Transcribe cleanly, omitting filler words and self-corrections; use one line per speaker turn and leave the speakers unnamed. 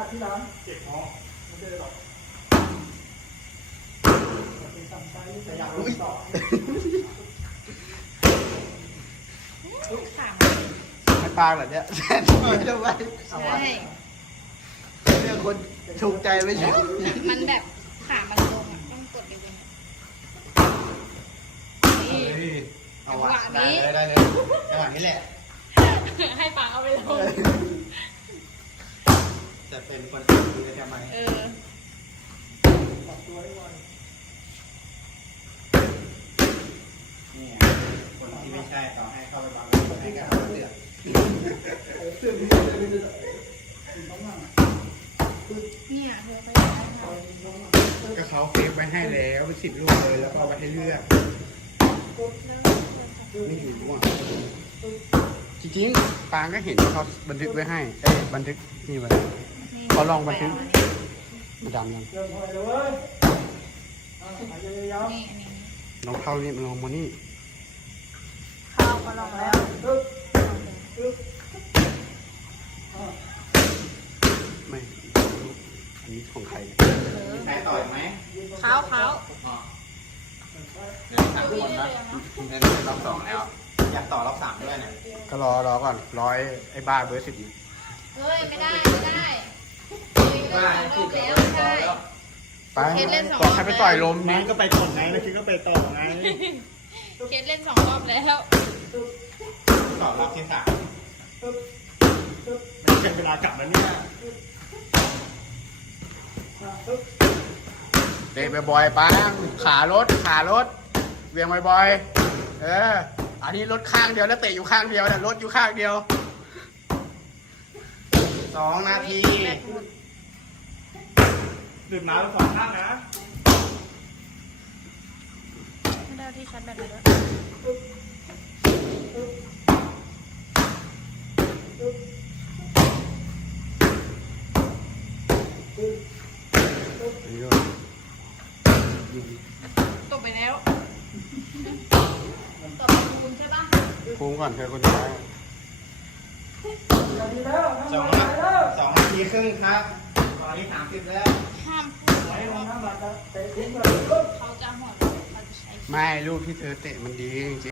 ที่ร้าน
เจ็บท้องไม่ได้หรอกจะอยากรู้ต่อ
ไม่ปางเหรอเนี่ยแช่ไม่ได้ไว้
ใช่
เรื่องคนถูกใจไม่ใช่
มันแบบขามันตรงอ่ะต้องกดไปเลยนี่
เอาวะ
จังหวะนี้
ได้เลยจังหวะนี้แหละ
ให้ปังเอาไปลง
จะเป็นคนดีได้ทำไม
ปรับตัวให้ไว
นี่คนที่ไม่ใช่ต่อให้เข้าไปบังให้กับเสือก
เสื้อมีเสื้อมีต้องนั่ง
เนี่ยเธอไปได้ค่ะ
ก็เขาเซฟไว้ให้แล้วเป็น10 ลูกเลยแล้วก็เอาไปให้เลือกไม่อยู่ด้วยจริงๆปางก็เห็นเขาบันทึกไว้ให้บันทึกนี่ไว้เขาลองบันทึกมาดามยัง
เดินถอยเลยเว้ยหายใจยาว
นี่อันนี้
ลองเข้านี่มาลองมานี่
เข้าก็ลองแล้ว
ปึ๊บปึ๊บ
ไม่อันนี้ของใครเนี่ย
ใช้ต่อยไหม
เขา
เดี๋ยวสามคนนะเดี๋ยวรอบ2แล้วอยากต่อรอบ3ด้วยเนี่ย
ก็รอก่อนไอ้บ้าเบอร์ 10นี่
เฮ้ยไม่ได้ไม่ได้เล่นสองรอบแล้วไม่ได้
ไป
เคสเล่นสอง
บอกให้ไปต่อยลม
นั้
นี่
นก็ไปต่อไงนะคิดก็ไปต่อไง
เคสเล่น2 รอบแล้ว
ต่อรอบที่3
ไม่ใช่เวลากลับแล้วเนี่ย
เตะบ่อยๆปังขารถเวียงบ่อยๆอันนี้รถข้างเดียวแล้วเตะอยู่ข้างเดียวแต่รถอยู่ข้างเดียว
2 นาที
ดื่มน้ำแล้วขวางข้างนะ
ไม่ได้ที่ชัดแบบนี้ด้วย
นี่ด้วยยิง
ตกไปแล้วตกไปคุณใช่ปะ
ภูมิก่อนเธอคนสุดท้าย
ดีแล้ว
2
น้ำมันแล้ว
นาทีครึ่งครับตอนนี้30แล้ว
ห้ามพูด
ไว้ลงน้ำมันเตะทิ้งเลย
เขาจะหมดเขาจะใช้
ไม่ลูกที่เธอเตะมันดีจริง